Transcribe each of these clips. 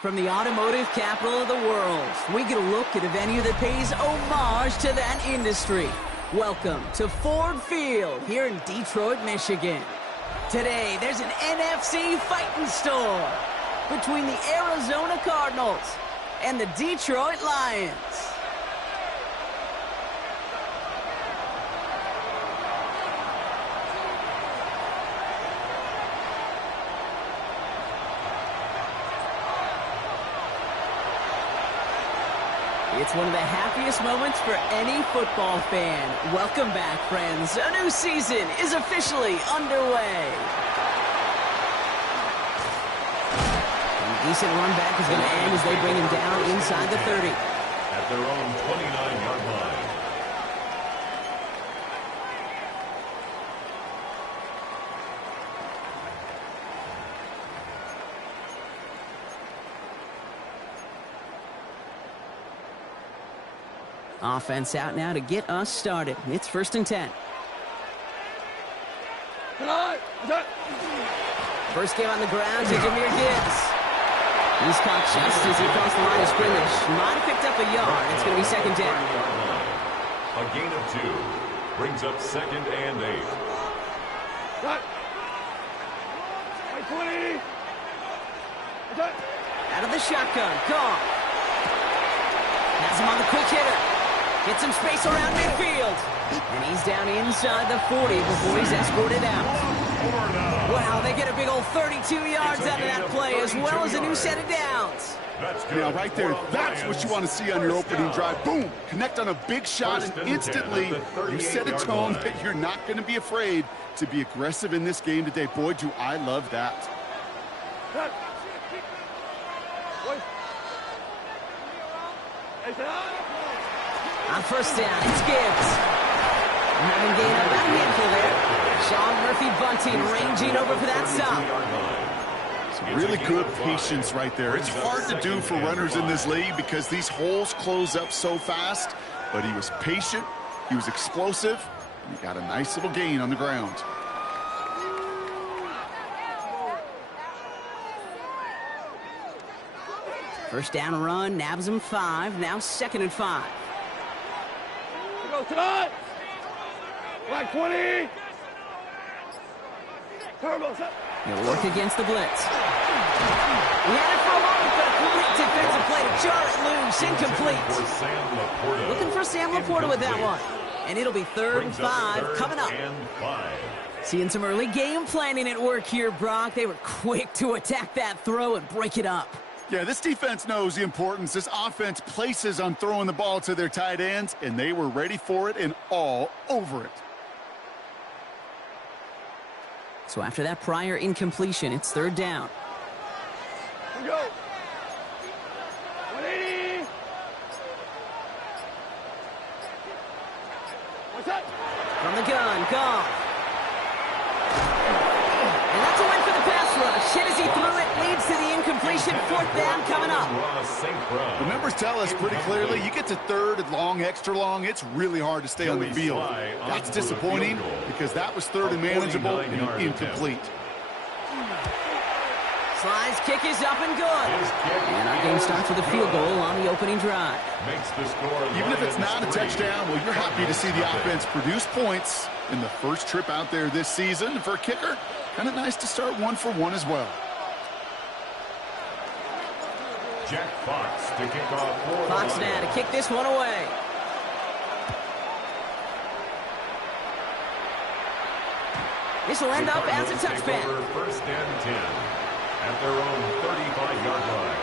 From the automotive capital of the world, we get a look at a venue that pays homage to that industry. Welcome to Ford Field here in Detroit, Michigan. Today, there's an NFC fighting storm between the Arizona Cardinals and the Detroit Lions. It's one of the happiest moments for any football fan. Welcome back, friends. A new season is officially underway. And a decent run back is going to end as they bring him down inside the 30. At their own 29-yard line. Offense out now to get us started. It's 1st and 10. First game on the ground to Jahmyr Gibbs. He's caught just as he crossed the line of scrimmage. Might have picked up a yard. It's going to be 2nd down. A gain of 2 brings up 2nd and 8. Out of the shotgun. Gone. Has him on the quick hitter. Gets some space around midfield. And he's down inside the 40 before he's escorted out. Wow, they get a big old 32 yards out of that play, as well as a new set of downs. Yeah, right there. That's what you want to see on your opening drive. Boom! Connect on a big shot, and instantly you set a tone that you're not going to be afraid to be aggressive in this game today. Boy, do I love that. On 1st down, it's Gibbs. Having gained about a handful there. Sean Murphy Bunting ranging over for that stop. Some really good patience right there. It's hard to do for runners in this league because these holes close up so fast. But he was patient, he was explosive, and he got a nice little gain on the ground. First down run, nabs him 5. Now 2nd and 5. Go tonight. Like 20. He'll work against the blitz. He had it for a moment, but a great defensive play to jar it loose. Incomplete. Looking for Sam Laporta with that one. And it'll be 3rd and 5 coming up. Seeing some early game planning at work here, Brock. They were quick to attack that throw and break it up. Yeah, this defense knows the importance this offense places on throwing the ball to their tight ends, and they were ready for it and all over it. So after that prior incompletion, it's 3rd down. Here we go. 180. What's that? From the gun, gone. And that's a win for the pass rush. Hit as he threw it, leads to the incompletion. 4th down coming up. The numbers tell us pretty clearly, you get to 3rd and long, extra long, it's really hard to stay on the field. That's disappointing because that was 3rd and manageable and incomplete. Slide's kick is up and good. And our game starts with a field goal on the opening drive. Even if it's not a touchdown, well, you're happy to see the offense produce points in the first trip out there this season. And for a kicker, kind of nice to start 1 for 1 as well. Jack Fox to kick off for Fox now to kick this one away. This will end up as a touchback. 1st and 10 at their own 35-yard line.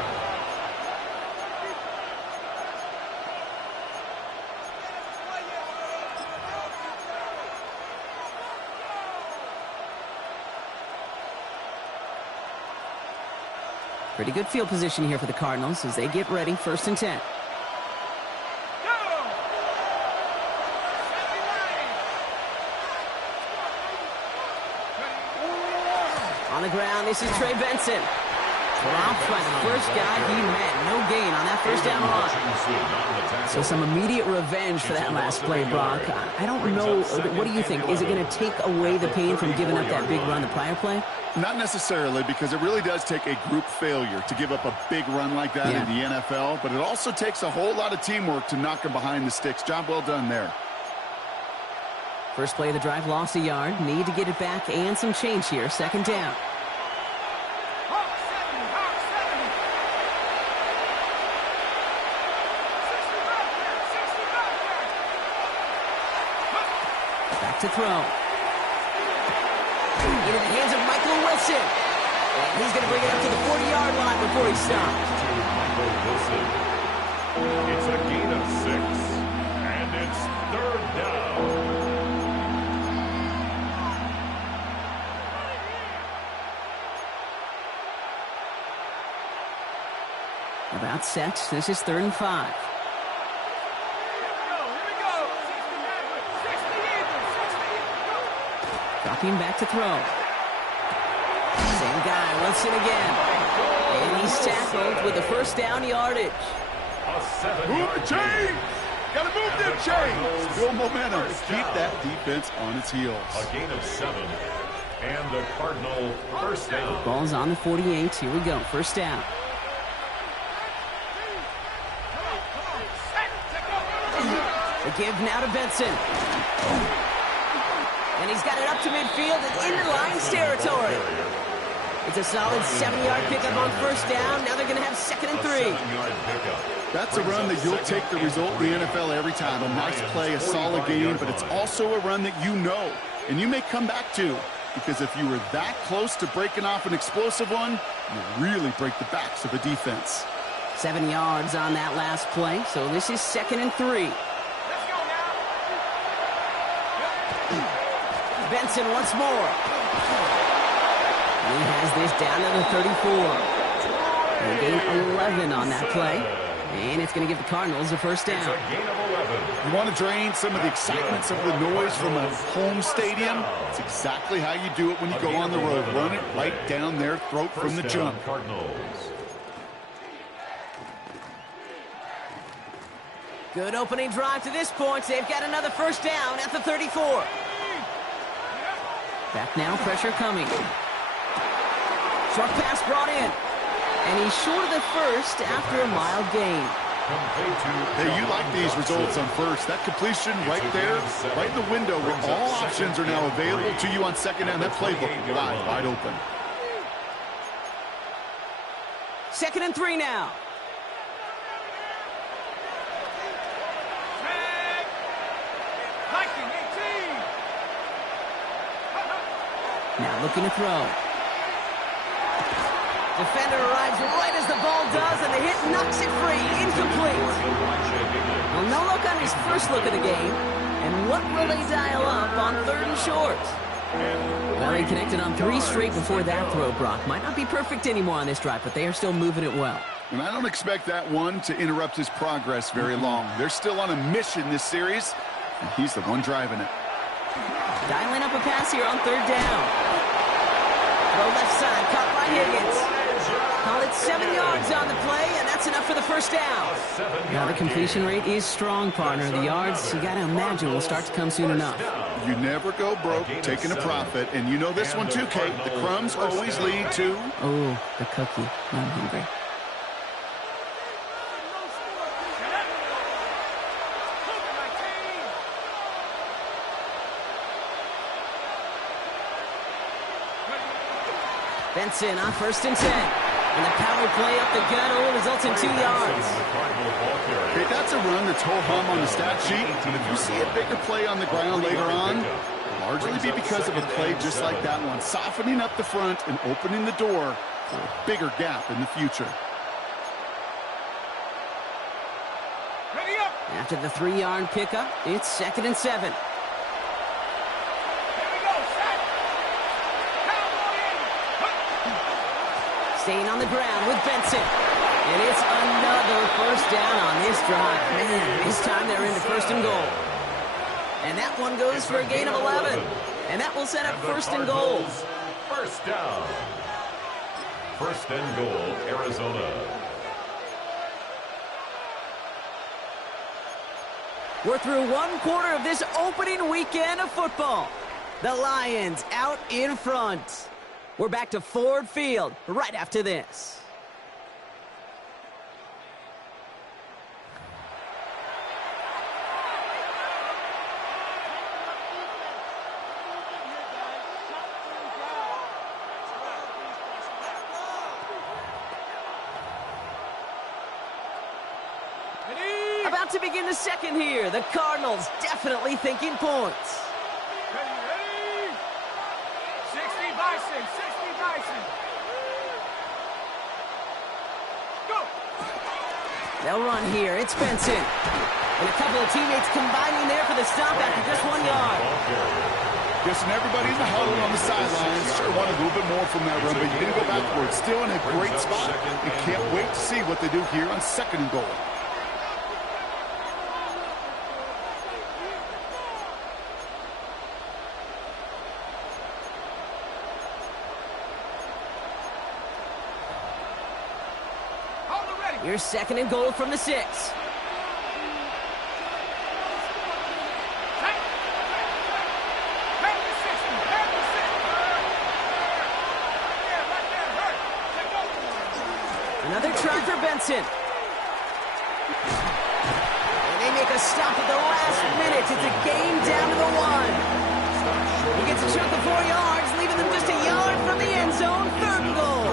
Pretty good field position here for the Cardinals as they get ready. 1st and 10. On the ground, this is Trey Benson. Dropped by the first guy he met. No gain on that first down run. So some immediate revenge for that last play, Brock. I don't know. What do you think? Is it going to take away the pain from giving up that big run the prior play? Not necessarily, because it really does take a group failure to give up a big run like that in the NFL. But it also takes a whole lot of teamwork to knock him behind the sticks. Job well done there. First play of the drive, lost a yard. Need to get it back and some change here. Second down. Back to throw. Into the hands of Michael Wilson. And he's going to bring it up to the 40-yard line before he stops. Michael Wilson. It's a gain of 6. And it's third down. About set. This is 3rd and 5. Dropping back to throw. Same guy, Wilson again. And he's tackled with the first down yardage. Move the chain! Gotta move them chains! Build momentum. Keep that defense on its heels. A gain of 7. And the Cardinal first down. Ball's on the 48. Here we go. First down. The give now to Benson. And he's got it up to midfield and into Lions territory. It's a solid 7-yard pickup on first down. Now they're going to have 2nd and 3. 7-yard pickup. That's a run that you'll take the result in the NFL every time. A nice play, a solid game, but it's also a run that you know and you may come back to, because if you were that close to breaking off an explosive one, you really break the backs of a defense. 7 yards on that last play, so this is 2nd and 3. Benson once more. He has this down to the 34. They gain 11 on that play. And it's going to give the Cardinals a first down. It's a gain of 11. You want to drain some of the excitement, some of the noise from a home stadium? It's exactly how you do it when you go on the road. Run it right down their throat from the jump. Cardinals. Good opening drive to this point. They've got another first down at the 34. Back now, pressure coming. Short pass brought in. And he's short of the first after a mild gain. Hey, you like these results on first. That completion right there, right in the window where all options are now available to you on second down. That playbook wide open. 2nd and 3 now. Now looking to throw. Defender arrives right as the ball does, and the hit knocks it free. Incomplete. Well, no look on his first look of the game. And what will they dial up on 3rd and short? Well, he connected on 3 straight before that throw, Brock. Might not be perfect anymore on this drive, but they are still moving it well. And I don't expect that one to interrupt his progress very long. They're still on a mission this series, and he's the one driving it. Dialing up a pass here on 3rd down. Throw left side, caught by Higgins. Call it 7 yards on the play, and that's enough for the first down. Now the completion rate is strong, partner. The yards, you got to imagine, will start to come soon enough. You never go broke taking a profit, and you know this one too, Kate. The crumbs always lead to... Oh, the cookie. I'm hungry. Benson on 1st and 10. And the power play up the gut only results in 2 yards. Okay, that's a run that's ho-hum on the stat sheet. And if you see a bigger play on the ground later on, it'll largely be because of a play just like that one, softening up the front and opening the door for a bigger gap in the future. After the 3-yard pickup, it's 2nd and 7. Staying on the ground with Benson. And it's another first down on this drive. Man, this time they're into 1st and goal. And that one goes for a gain of 11. And that will set up 1st and goal. First down. first and goal, Arizona. We're through one quarter of this opening weekend of football. The Lions out in front. We're back to Ford Field right after this. About to begin the second here. The Cardinals definitely thinking points. Ready? 60 Bison, 60 Bison. Go! They'll run here. It's Benson. And a couple of teammates combining there for the stop after just 1 yard. Guessing everybody in the huddle on the sidelines sure wanted a little bit more from that run, but you didn't go backwards. Still in a great spot. You can't wait to see what they do here on second and goal. Here's second and goal from the 6. Another try for Benson. And they make a stop at the last minute. It's a gain down to the 1. He gets a chunk of 4 yards, leaving them just a yard from the end zone. Third and goal.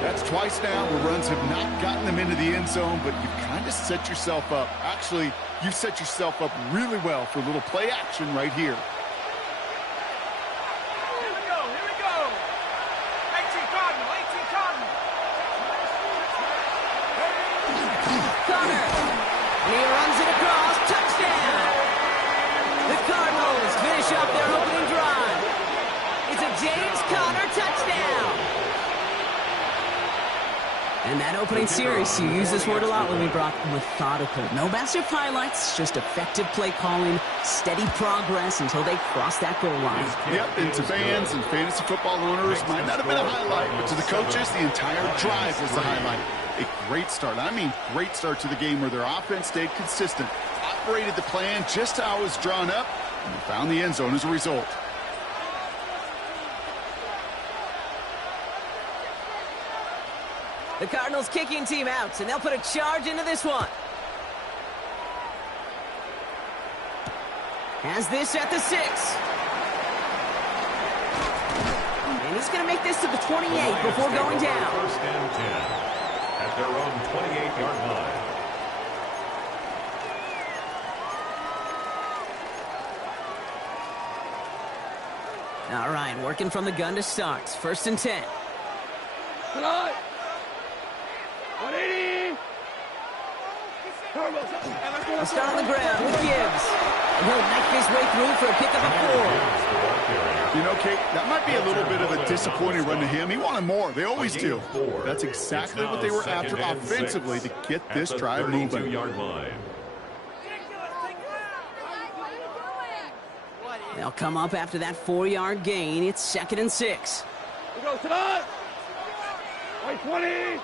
That's twice now where runs have not gotten them into the end zone, but you've kind of set yourself up. Actually, you've set yourself up really well for a little play action right here. Here we go, here we go. 18 Cardinal, 18 Cardinal. Connor. And he runs it across. Touchdown. The Cardinals finish up their opening drive. It's a James Conner touchdown. And that opening series, you use this word a lot with me, Brock, methodical. No massive highlights, just effective play calling, steady progress until they cross that goal line. Yep, and to fans and fantasy football owners, might not have been a highlight, but to the coaches, the entire drive was the highlight. A great start. I mean, great start to the game where their offense stayed consistent, operated the plan just how it was drawn up, and found the end zone as a result. The Cardinals kicking team out, and they'll put a charge into this one. Has this at the 6. And he's going to make this to the 28 before going down. First and 10 at their own 28-yard line. All right, working from the gun to start. First and 10. Tonight. 180. We'll start on the ground with Gibbs. And he'll knife his way through for a pickup of 4. You know, Kate, that might be a little bit of a disappointing run to him. He wanted more. They always do. That's exactly what they were after offensively to get this drive moving. They'll come up after that 4-yard gain. It's second and 6. We go tonight. 20.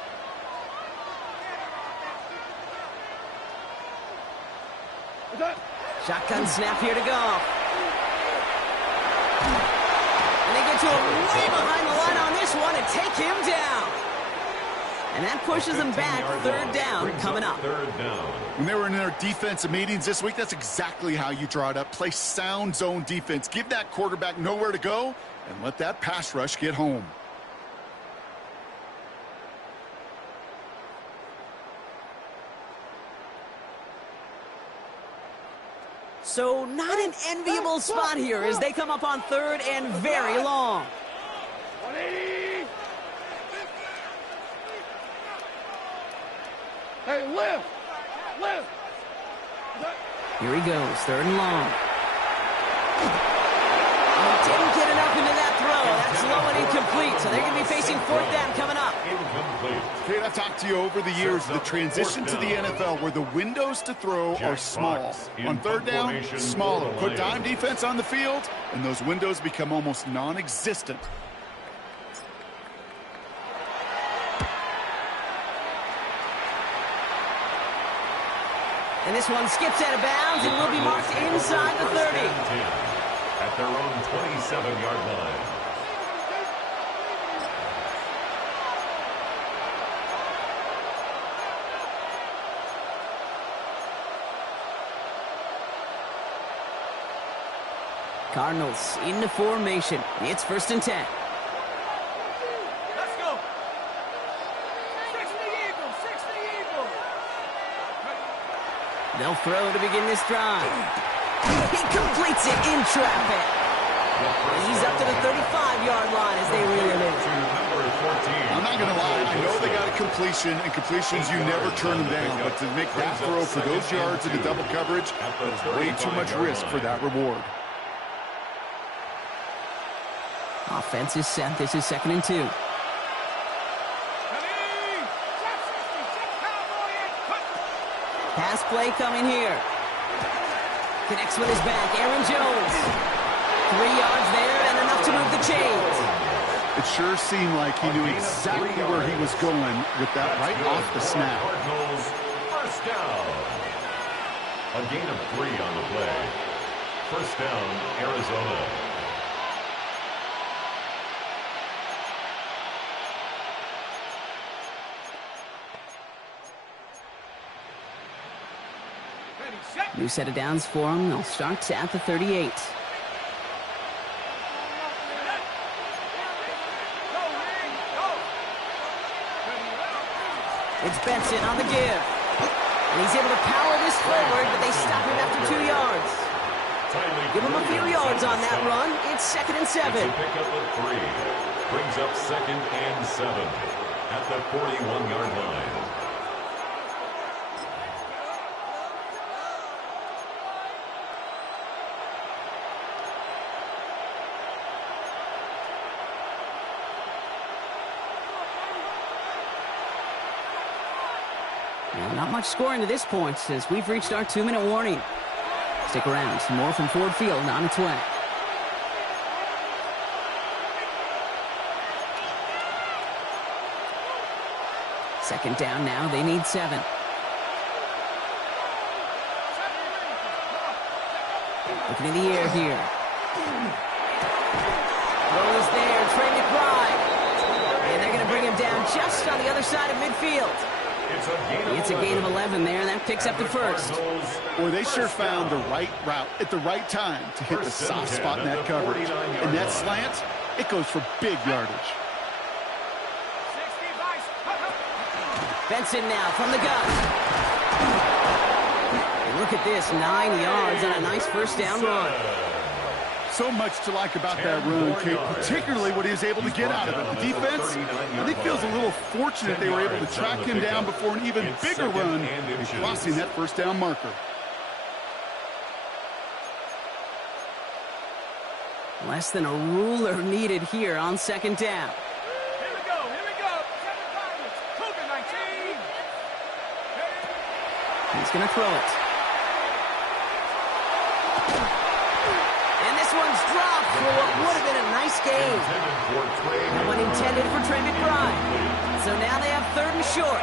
Shotgun snap here to go. And they get to him way behind the line on this one and take him down. And that pushes them back. Third down coming up. When they were in their defensive meetings this week, that's exactly how you draw it up. Play sound zone defense. Give that quarterback nowhere to go and let that pass rush get home. So not an enviable spot here as they come up on third and very long. 180. Hey, lift. Lift. Here he goes, third and long. Oh, didn't get enough into that throw. That's low and incomplete, so they're going to be facing fourth down coming up. Kate, I've talked to you over the years, the transition to the NFL where the windows to throw are small. On third down, smaller. Put dime defense on the field, and those windows become almost non-existent. And this one skips out of bounds and will be marked inside the 30. At their own 27-yard line. Cardinals into formation. It's 1st and 10. Let's go. 60 Eagles, 60 Eagles. They'll throw to begin this drive. He completes it in traffic. He's up to the 35-yard line as they reel him in. I'm not going to lie. I know they got a completion, and completions, you never turn them down. But to make that throw for those yards into double coverage, there's way too much risk for that reward. Offense is set. This is 2nd and 2. Pass play coming here. Connects with his back. Aaron Jones. 3 yards there and enough to move the chains. It sure seemed like he knew exactly where he was going with that right off the snap. Cardinals, 1st down. A gain of 3 on the play. 1st down, Arizona. New set of downs for them. They'll start at the 38. It's Benson on the give. And he's able to power this forward, but they stop him after 2 yards. Give him a few yards on that run. It's 2nd and 7. It's a pickup of 3. Brings up 2nd and 7 at the 41-yard line. Not much scoring to this point as we've reached our 2-minute warning. Stick around. Some more from Ford Field on its way. Second down now. They need 7. Looking in the air here. Throw is there. Trey McBride. And they're going to bring him down just on the other side of midfield. It's a gain of 11 there. That picks up the 1st. Boy, they sure found the right route at the right time to hit the soft spot in that coverage. And that slant, it goes for big yardage. Benson now from the gun. And look at this, 9 yards on a nice 1st down run. So much to like about that run, Kate, particularly what he was able to get out of it. The defense, I think, feels a little fortunate they were able to track him down before an even bigger run and crossing that 1st down marker. Less than a ruler needed here on 2nd down. Here we go, here we go. 7 Tigers, Cougar 19. He's going to throw it. One's dropped for what would have been a nice game. That one intended for Trey McBride. So now they have 3rd and short.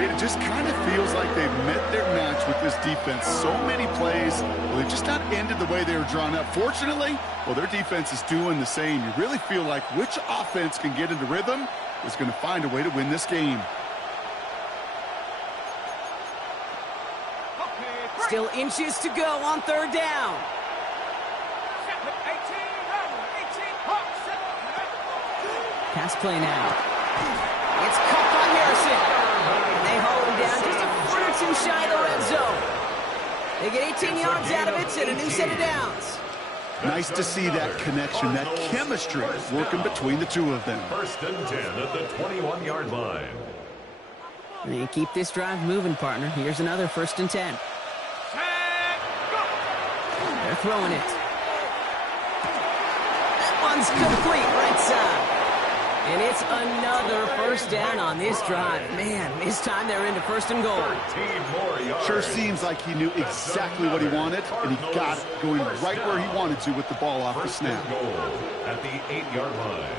It just kind of feels like they've met their match with this defense. So many plays, well, they've just not ended the way they were drawn up. Fortunately, well, their defense is doing the same. You really feel like which offense can get into rhythm is going to find a way to win this game. Still inches to go on 3rd down. Pass play now. It's caught by Harrison. And they haul him down just a foot or 2 shy of the red zone. They get 18 yards out of it and a new set of downs. Nice to see that connection, that chemistry working between the two of them. 1st and 10 at the 21-yard line. They keep this drive moving, partner. Here's another 1st and 10. They're throwing it. That one's complete right side. And it's another 1st down on this drive. Man, this time they're into 1st and goal. Sure seems like he knew exactly what he wanted, and he got it going right where he wanted to with the ball off the snap. Goal at the 8-yard line.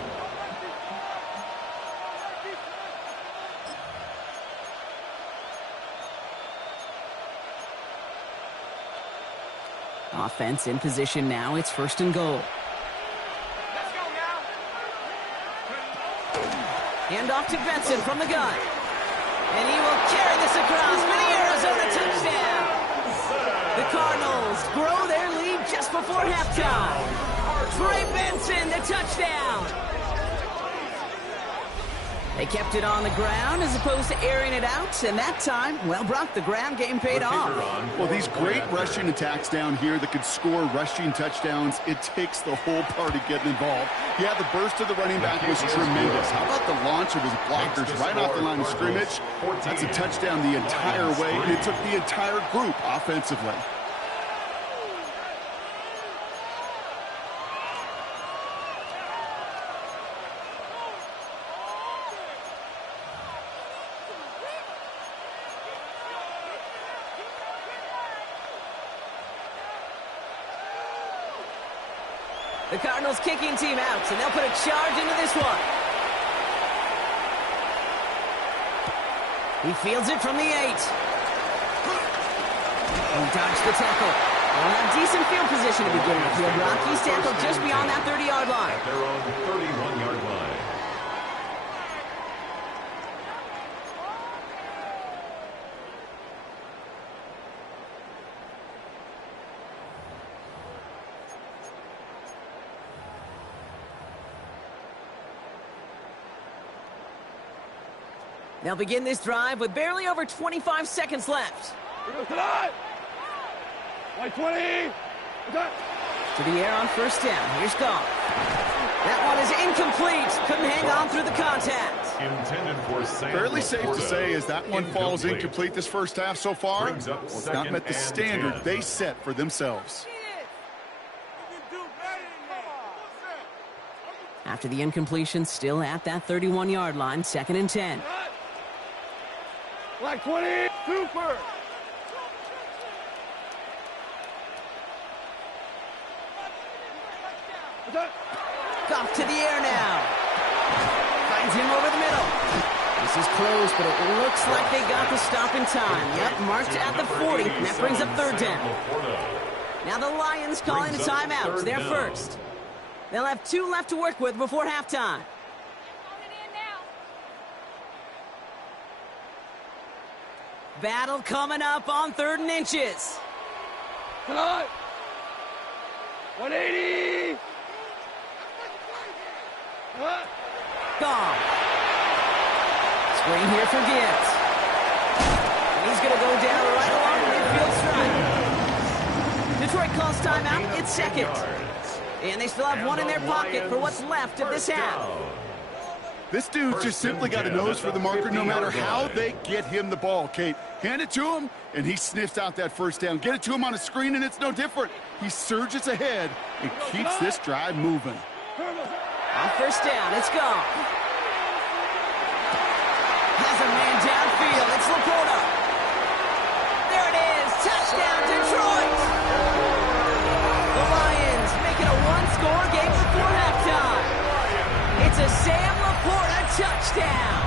Offense in position now. It's 1st and goal. Let's go now. Hand off to Benson from the gun. And he will carry this across for the Arizona touchdown. The Cardinals grow their lead just before halftime. Trey Benson, the touchdown. They kept it on the ground as opposed to airing it out, and that time, well, Brock, the ground game paid off. Well, these great rushing attacks down here that could score rushing touchdowns, it takes the whole party getting involved. Yeah, the burst of the running back was tremendous. How about the launch of his blockers right off the line of scrimmage? That's a touchdown the entire way, and it took the entire group offensively. The Cardinals kicking team out, and they'll put a charge into this one. He fields it from the 8. He dodged the tackle. They'll have decent field position to begin with. He'll block. He's tackled just beyond that 30-yard line. At their own 31-yard line. They'll begin this drive with barely over 25 seconds left. Like 20. To the air on 1st down. Here's Goff. That one is incomplete. Couldn't hang on through the contact. Intended for Sam Fairly safe to Laporta. say as that one falls incomplete this first half so far. Brings up Well, it's not met the second and standard 10. they set for themselves. After the incompletion, still at that 31-yard line, 2nd and 10. Like 20. Super. Goff to the air now. Finds him over the middle. This is close, but it looks like they got the stop in time. Yep, marked at the 40, and that brings up 3rd down. Now the Lions calling a timeout. They're first. They'll have 2 left to work with before halftime. Battle coming up on 3rd and inches. Come on. 180. Gone. Screen here for Gibbs. And he's going to go down right along the midfield stripe. Detroit calls timeout. It's 2nd. And they still have one in their pocket for what's left of this half. This dude's just simply got a nose for the marker no matter how they get him the ball, Kate. Hand it to him, and he sniffs out that 1st down. Get it to him on a screen, and it's no different. He surges ahead and keeps this drive moving. On 1st down, it's gone. Has a man downfield. It's Laporta. There it is. Touchdown, Detroit. The Lions make it a 1-score game before halftime. It's a Sam Laporta touchdown.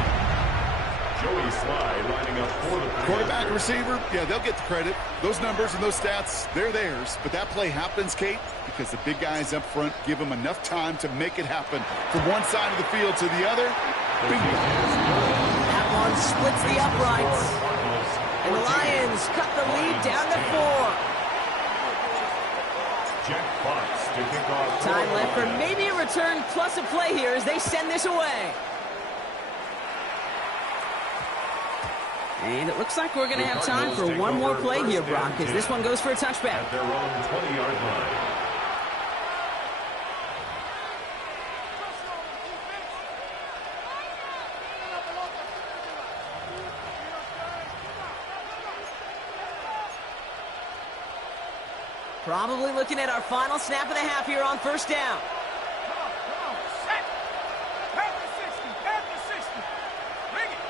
Joey Sly lining up for the Quarterback, receiver, yeah, they'll get the credit. Those numbers and those stats, they're theirs. But that play happens, Kate, because the big guys up front give them enough time to make it happen. From one side of the field to the other, bingo. That one splits the uprights. And the Lions cut the lead down to 4. Jack Fox to kick off. Time left for maybe a return plus a play here as they send this away. And it looks like we're going to have time for one more play here, Brock, as this one goes for a touchback. At their own 20-yard line. Probably looking at our final snap of the half here on 1st down. Set. Back to 60. Back to 60. Bring it.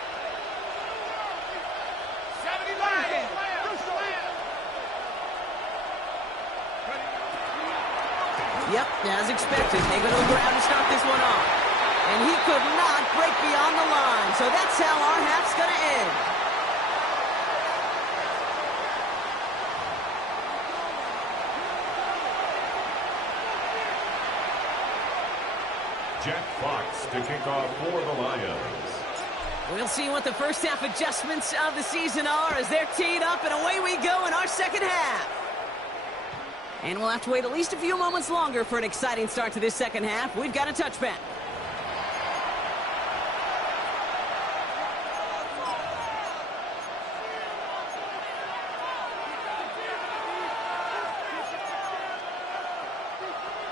70 Lions. Yep, as expected, they go to the ground to start this one off. And he could not break beyond the line, so that's how our half's going to end. Jack Fox to kick off for the Lions. We'll see what the first half adjustments of the season are as they're teed up, and away we go in our second half. And we'll have to wait at least a few moments longer for an exciting start to this second half. We've got a touchback.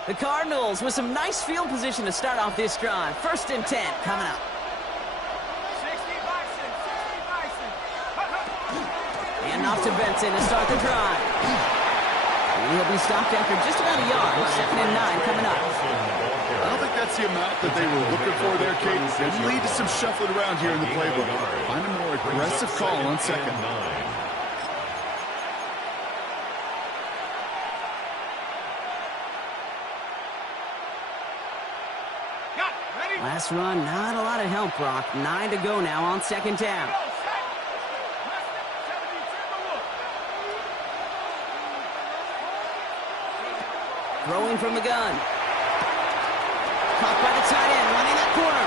The Cardinals with some nice field position to start off this drive. 1st and 10 coming up. 60 Bison. And off to Benson to start the drive. And he'll be stopped after just about a yard. 2nd and 9 coming up. I don't think that's the amount that they were looking for there, Kate. Didn't lead to some shuffling around here in the playbook. Find a more aggressive call on 2nd. Last run, not a lot of help, Brock. 9 to go now on 2nd down. Throwing from the gun. Caught by the tight end, running that corner.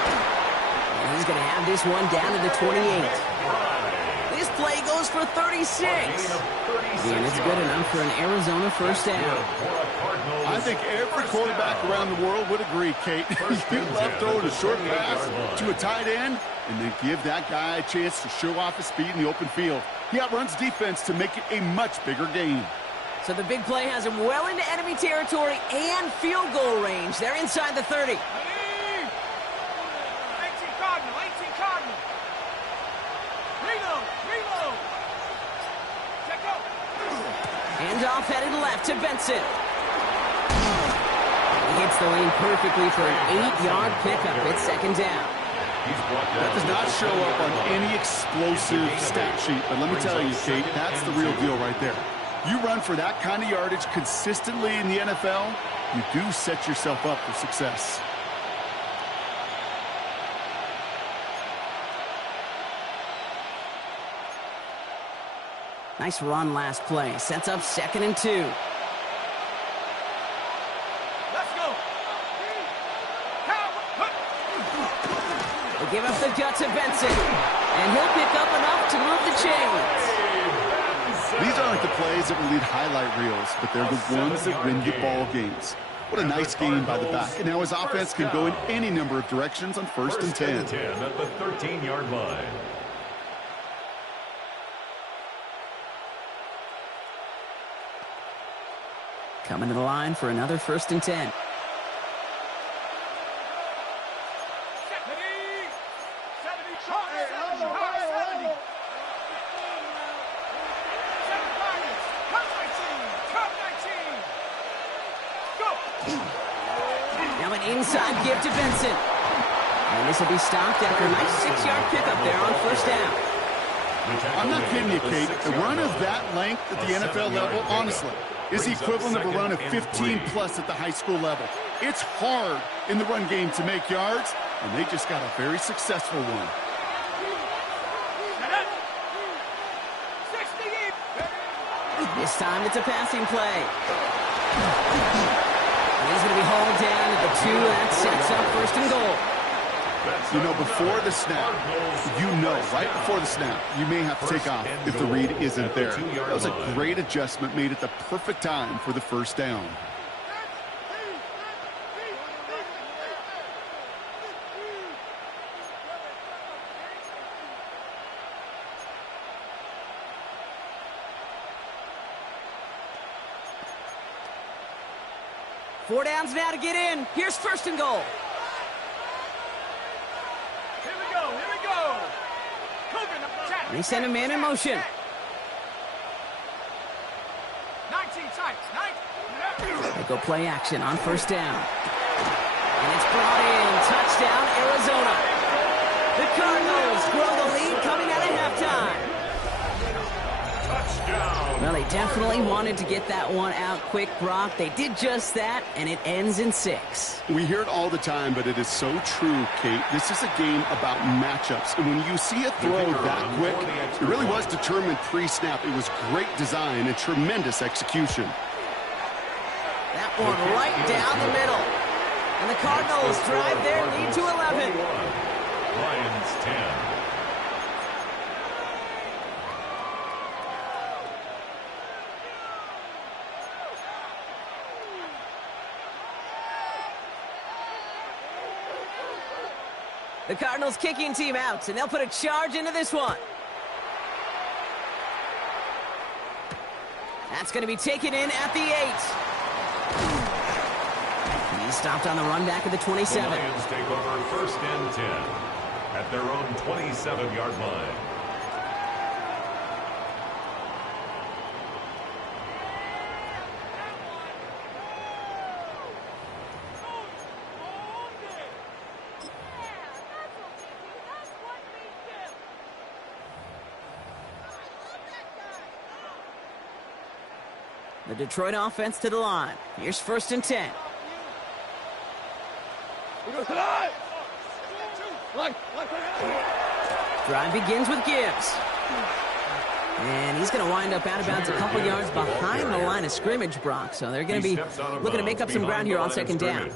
And he's going to have this one down to the 28. This play goes for 36. And it's good enough for an Arizona 1st down. I think every quarterback around the world would agree, Kate. You love throwing a short pass to a tight end and then give that guy a chance to show off his speed in the open field. He outruns defense to make it a much bigger gain. So the big play has him well into enemy territory and field goal range. They're inside the 30. 18 Cardinal. Reload. Check go. Handoff headed left to Benson. He hits the lane perfectly for an 8-yard pickup. It's 2nd down. That does not show up on any explosive stat sheet, but let me tell you, Kate, that's the real deal right there. You run for that kind of yardage consistently in the NFL, you do set yourself up for success. Nice run last play. Sets up 2nd and 2. Let's go. They give up the gut to Benson. And he'll pick up enough to move the chains. These aren't the plays that will lead highlight reels, but they're the ones that win you ball games. What a nice game by the back. And now his offense can go in any number of directions on 1st and 10. At the 13-yard line. Coming to the line for another 1st and 10. Now an inside give to Benson. And this will be stopped after a nice 6-yard pickup there on 1st down. I'm not kidding you, Kate. A run of that length at the NFL level, honestly, is the equivalent of a run of 15-plus at the high school level. It's hard in the run game to make yards, and they just got a very successful one. This time it's a passing play. He's going to be hauled down at the 2, and that sets up 1st and goal. You know, before the snap, right before the snap, you may have to take off if the read isn't there. That was a great adjustment made at the perfect time for the 1st down. Four downs now to get in. Here's 1st and goal. Here we go. And they send a man in motion. 19 tight. They go play action on 1st down. And it's brought in. Touchdown, Arizona. The Cardinals grow the lead coming out of halftime. Well, they definitely wanted to get that one out quick, Brock. They did just that, and it ends in 6. We hear it all the time, but it is so true, Kate. This is a game about matchups. And when you see a throw that quick, it really was determined pre-snap. It was great design and tremendous execution. That one right down the middle. And the Cardinals drive their lead to 11. Lions 10. The Cardinals kicking team out, and they'll put a charge into this one. That's going to be taken in at the 8. He's stopped on the run back at the 27. The Lions take over 1st and 10 at their own 27-yard line. The Detroit offense to the line. Here's 1st and 10. Drive begins with Gibbs. And he's going to wind up out of bounds a couple yards behind the line of scrimmage, Brock. So they're going to be looking to make up some ground here on 2nd down.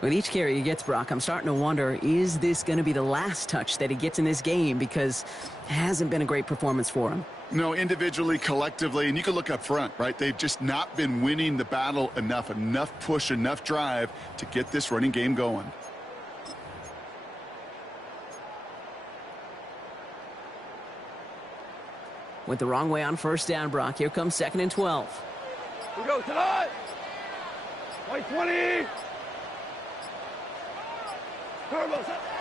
With each carry he gets, Brock, I'm starting to wonder, is this going to be the last touch that he gets in this game? Because it hasn't been a great performance for him. No, individually, collectively, and you can look up front, right? They've just not been winning the battle enough push, enough drive to get this running game going. Went the wrong way on 1st down, Brock. Here comes 2nd and 12. We go tonight. 20.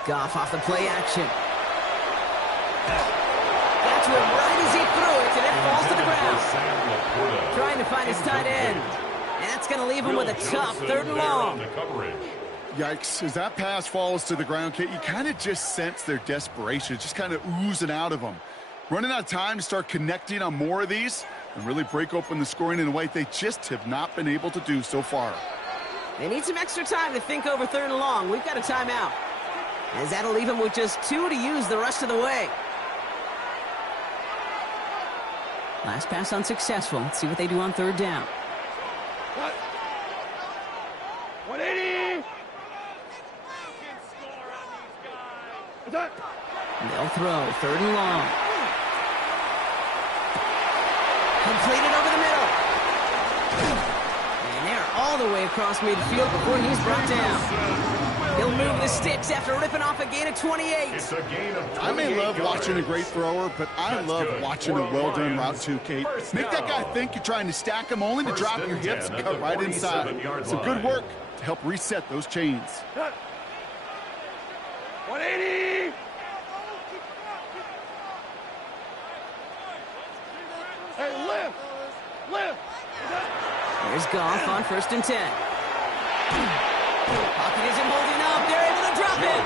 Goff off the play action. That's where right as he threw it, and it falls to the ground. Trying to find his tight end. And that's going to leave him with a tough 3rd and long. Yikes. As that pass falls to the ground, Kate, you kind of just sense their desperation. Just kind of oozing out of them. Running out of time to start connecting on more of these and really break open the scoring in a way they just have not been able to do so far. They need some extra time to think over 3rd and long. We've got a timeout. As that'll leave him with just 2 to use the rest of the way. Last pass unsuccessful. Let's see what they do on 3rd down. 180. They'll throw 3rd and long. Completed over the middle. And they're all the way across midfield before he's brought down. He'll move the sticks after ripping off a gain of 28. It's a gain of 28 I may love yards. watching a great thrower, but I love watching a well-done route too, Kate. Make that guy think you're trying to stack him only to drop your hips and cut right inside. Some good work to help reset those chains. 180. Hey, lift. There's Goff on 1st and 10. Pocket isn't holding up. They're able to drop it.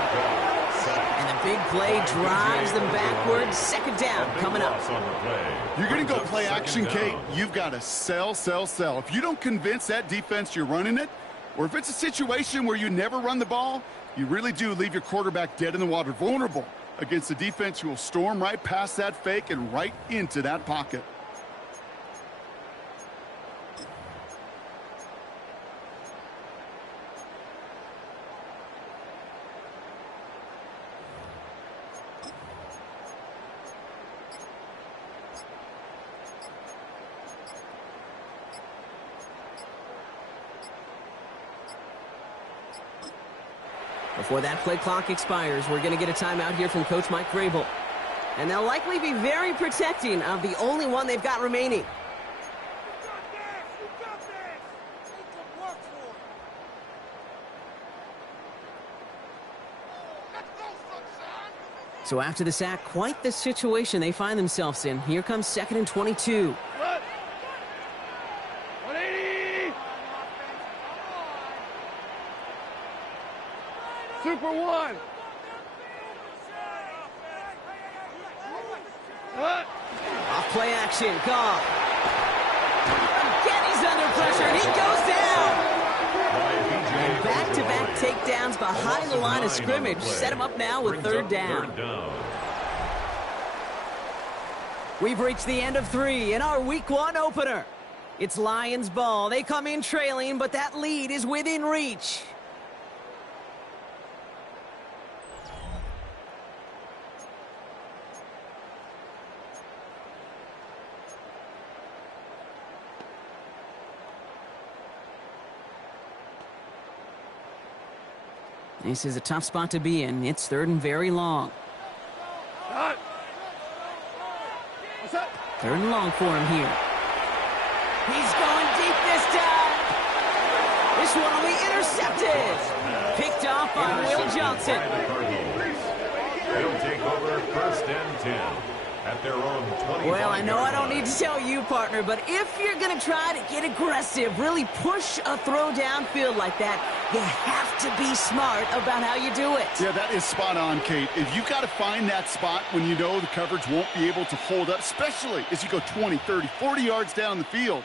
And the big play drives them backwards. 2nd down coming up. You're going to go play action, Kate. You've got to sell. If you don't convince that defense you're running it, or if it's a situation where you never run the ball, you really do leave your quarterback dead in the water, vulnerable against a defense who will storm right past that fake and right into that pocket. Before that play clock expires, we're going to get a timeout here from Coach Mike Vrabel. And they'll likely be very protecting of the only one they've got remaining. So after the sack, quite the situation they find themselves in. Here comes 2nd and 22. 180. Super one. Off play action, Goff. Again, he's under pressure, and he goes down. And back-to-back takedowns behind the line of scrimmage. Set him up now with 3rd down. We've reached the end of 3 in our Week 1 opener. It's Lions ball. They come in trailing, but that lead is within reach. This is a tough spot to be in. It's third and very long. Third and long for him here. He's going deep this time. This one will be intercepted. Picked off by Will Johnson. They'll take over first and 10 at their own 20. Well, I know I don't need to tell you, partner, but if you're going to try to get aggressive, really push a throw downfield like that, you have to be smart about how you do it. Yeah, that is spot on, Kate. If you've got to find that spot when you know the coverage won't be able to hold up, especially as you go 20, 30, 40 yards down the field.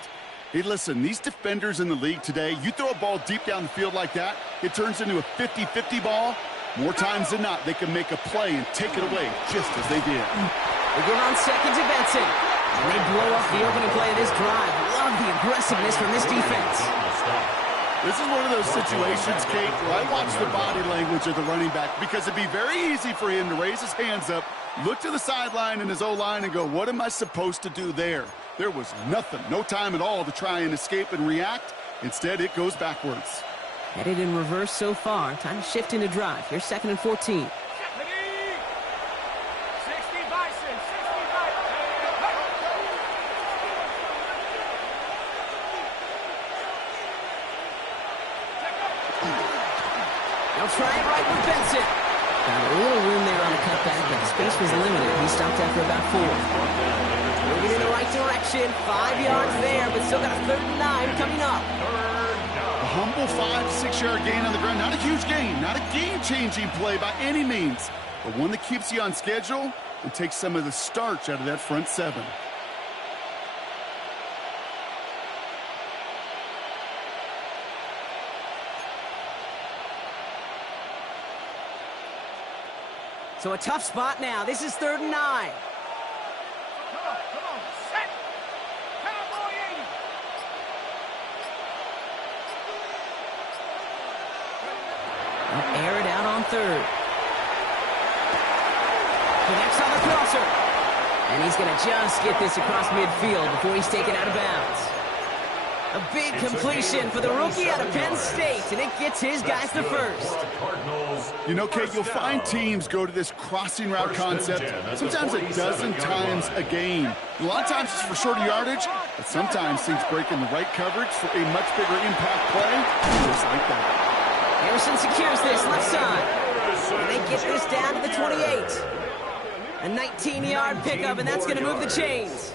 Hey, listen, these defenders in the league today, you throw a ball deep down the field like that, it turns into a 50-50 ball. More times than not, they can make a play and take it away just as they did. They get on second to Benson. And they blow up the opening play of this drive. Love the aggressiveness from this defense. This is one of those situations, Kate, where I watch the body language of the running back because it'd be very easy for him to raise his hands up, look to the sideline in his O-line and go, what am I supposed to do there? There was nothing, no time at all to try and escape and react. Instead, it goes backwards. Headed in reverse so far. Time to shift into drive. Here's second and 14. 60 Bison, 60 Bison. They'll try it right with Benson. Got a little room there on the cutback, but space was limited. He stopped after about 4. Moving in the right direction. 5 yards there, but still got a 3rd and 9 coming up. A humble 5 to 6 yard gain on the ground. Not a huge gain, not a game-changing play by any means, but one that keeps you on schedule and takes some of the starch out of that front 7. So a tough spot now. This is 3rd and 9. Come on, set. Cowboy 80. They'll air it out on 3rd. Connects on the crosser. And he's going to just get this across midfield before he's taken out of bounds. A big completion for the rookie out of Penn State, and it gets his guys to first. You know, Kate, you'll find teams go to this crossing route concept sometimes a dozen times a game. A lot of times it's for shorter yardage, but sometimes things break in the right coverage for a much bigger impact play, just like that. Harrison secures this left side. And they get this down to the 28. A 19-yard pickup, and that's going to move the chains.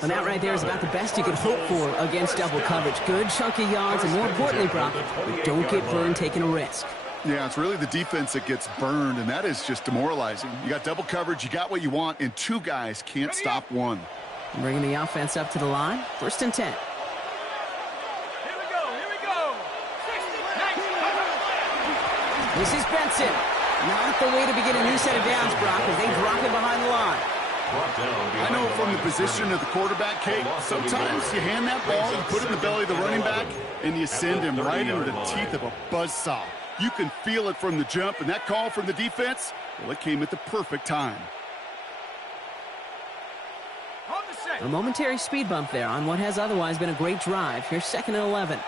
And that right there is about the best you could hope for against double coverage. Good chunky yards, and more importantly, Brock, don't get burned taking a risk. Yeah, it's really the defense that gets burned, and that is just demoralizing. You got double coverage, you got what you want, and 2 guys can't stop one. Bringing the offense up to the line. 1st and 10. Here we go. 60, 19. This is Benson. Not the way to begin a new set of downs, Brock, as they drop him behind the line. I know from the position of the quarterback, Kate, sometimes you hand that ball, you put it in the belly of the running back, and you send him right into the teeth of a buzzsaw. You can feel it from the jump, and that call from the defense, well, it came at the perfect time. On the set. A momentary speed bump there on what has otherwise been a great drive. Here's 2nd and 11.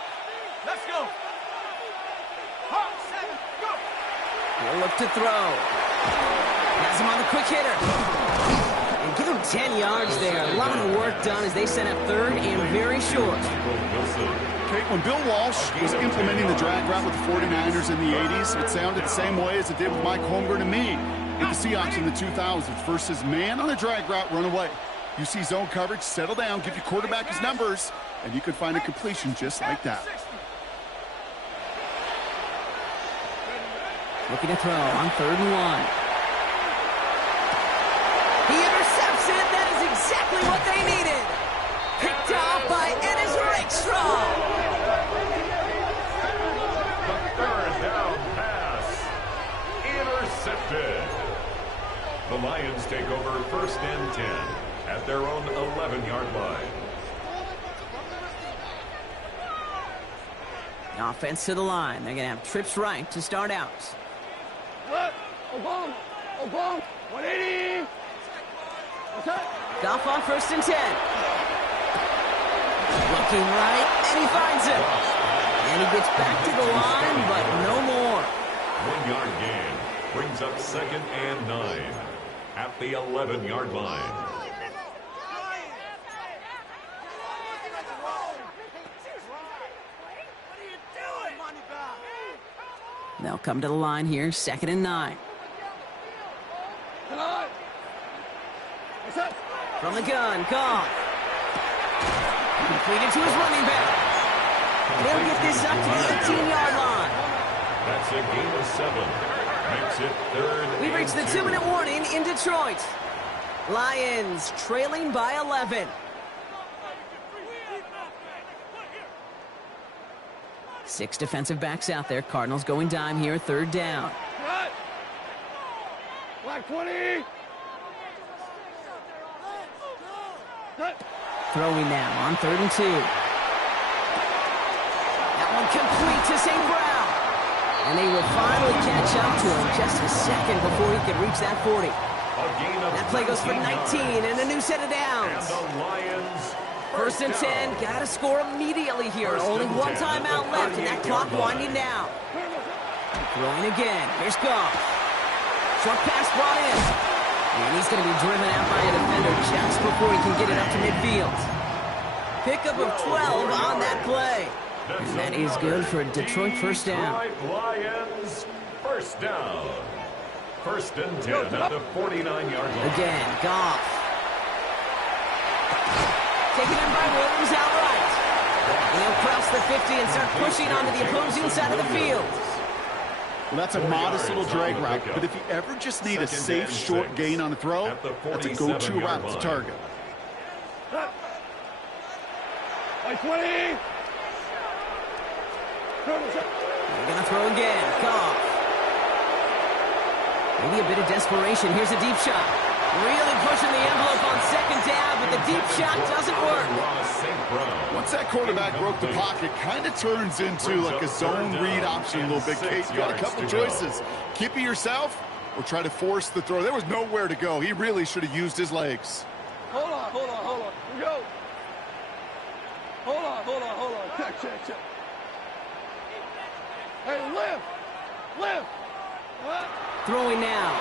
Let's go. On set. Go. He'll look to throw. Has him on the quick hitter. And give him 10 yards there. A lot of work done as they set up 3rd and very short. Kate, when Bill Walsh was implementing the drag route with the 49ers in the 80s, it sounded the same way as it did with Mike Holmgren and me with the Seahawks in the 2000s versus man on a drag route, run away. You see zone coverage, settle down, give your quarterback his numbers, and you could find a completion just like that. Looking to throw on 3rd and 1. He intercepts it. That is exactly what they needed. Picked off by Ennis Rakestraw. The 3rd down pass. Intercepted. The Lions take over 1st and 10 at their own 11-yard line. The offense to the line. They're going to have trips right to start out. Obama. 180. Goff on 1st and 10. Looking right, and he finds it. And he gets back to the line, but no more. 1-yard gain. Brings up 2nd and 9 at the 11-yard line. They'll come to the line here, 2nd and 9. From the gun, Goff. Completed to his running back. They'll get this up to the 18-yard line. That's a gain of 7. Makes it 3rd. We've reached the 2-minute warning in Detroit. Lions trailing by 11. Six defensive backs out there. Cardinals going dime here, 3rd down. Black 20. Throwing now on 3rd and 2. That one complete to St. Brown. And they will finally catch up to him just a second before he could reach that 40. That play goes for 19 and a new set of downs. And the Lions 1st and 10, got to score immediately here. Only one timeout left, and that clock winding down. Throwing again. Here's Goff. Short pass brought in. And he's going to be driven out by a defender just before he can get it up to midfield. Pickup of 12 on that play. And that is good for a Detroit 1st down. Lions 1st down. 1st and 10 at the 49-yard line. Again, Goff. Taken in by Williams outright. And he'll cross the 50 and start pushing onto the opposing side of the field. Well, that's a modest little drag route, but if you ever just need a safe short gain on a throw, that's a go-to route to target. Like 20. They're going to throw again. Goff. Maybe a bit of desperation. Here's a deep shot. Really pushing the envelope on 2nd down, but the deep shot doesn't work. Once that quarterback broke the pocket, kind of turns into like a zone read option a little bit. Kate, you got a couple choices. Keep it yourself or try to force the throw. There was nowhere to go. He really should have used his legs. Hold on. Here we go. Hold on. Check. Hey, lift. Throwing now.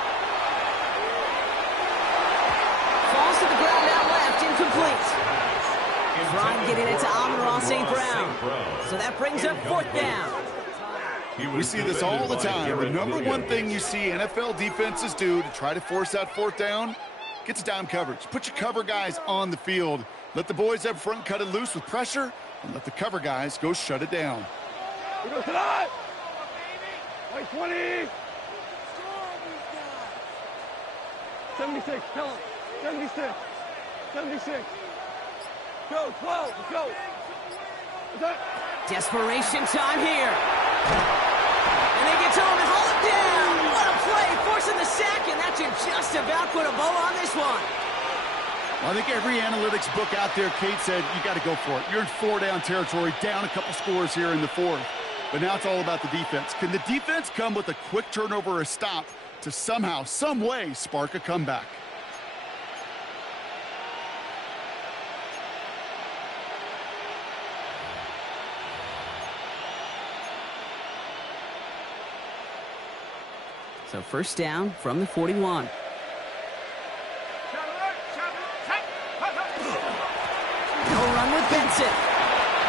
Falls to the ground out left, incomplete. Trying getting it to Amon-Ra St. Brown. So that brings up 4th down. We see this all the time. The number one thing you see NFL defenses do to try to force that 4th down, get to dime coverage. Put your cover guys on the field. Let the boys up front cut it loose with pressure, and let the cover guys go shut it down. We go tonight. Like 20. 76, tell him. 76. Go, 12, let's go. Desperation time here. And they get to him and haul him down. What a play, forcing the sack, and that should just about put a bow on this one. Well, I think every analytics book out there, Kate said, you got to go for it. You're in 4-down territory, down a couple scores here in the 4th. But now it's all about the defense. Can the defense come with a quick turnover or a stop to somehow, some way, spark a comeback? So 1st down from the 41. No run with Benson.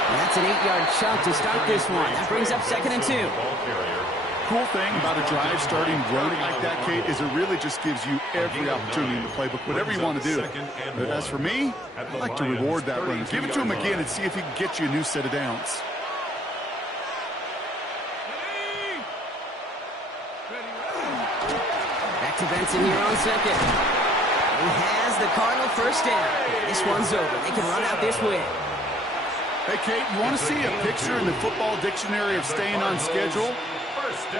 And that's an 8-yard chunk to start this one. That brings up 2nd and 2. Cool thing about a drive starting running like that, Kate, is it really just gives you every opportunity in the playbook, whatever you want to do. But as for me, I like to reward that run. Give it to him again and see if he can get you a new set of downs. Back to Benson here on 2nd. He has the Cardinal 1st down. This one's over. They can run out this win. Hey, Kate, you want to see a picture in the football dictionary of staying on schedule?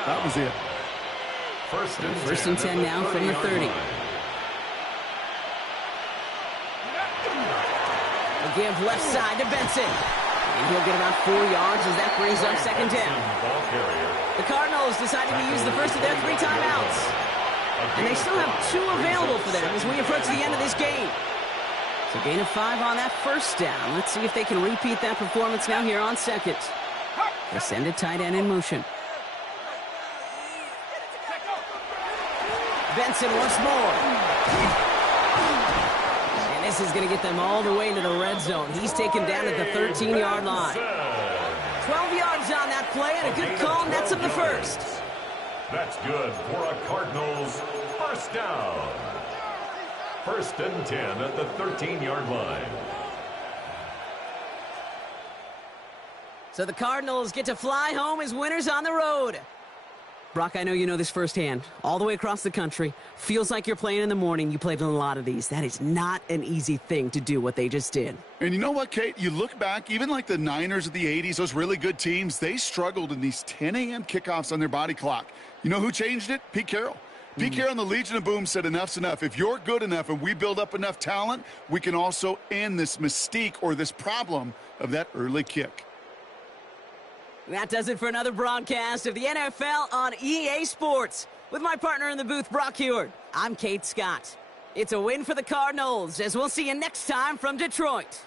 That was it. 1st and 10 now from the 30. A give left side to Benson. And he'll get about 4 yards as that brings up 2nd down. The Cardinals decided to use the first of their 3 timeouts. And they still have 2 available for them as we approach the end of this game. So gain of 5 on that 1st down. Let's see if they can repeat that performance now here on 2nd. They send a tight end in motion. Benson once more. And this is going to get them all the way into the red zone. He's taken down at the 13-yard line. 12 yards on that play, and a good call nets him the first. That's good for a Cardinals first down. 1st and 10 at the 13-yard line. So the Cardinals get to fly home as winners on the road. Brock, I know you know this firsthand. All the way across the country. Feels like you're playing in the morning. You played in a lot of these. That is not an easy thing to do what they just did. And you know what, Kate? You look back, even like the Niners of the 80s, those really good teams, they struggled in these 10 a.m. kickoffs on their body clock. You know who changed it? Pete Carroll. Pete Carroll and the Legion of Boom said enough's enough. If you're good enough and we build up enough talent, we can also end this mystique or this problem of that early kick. That does it for another broadcast of the NFL on EA Sports. With my partner in the booth, Brock Heward, I'm Kate Scott. It's a win for the Cardinals, as we'll see you next time from Detroit.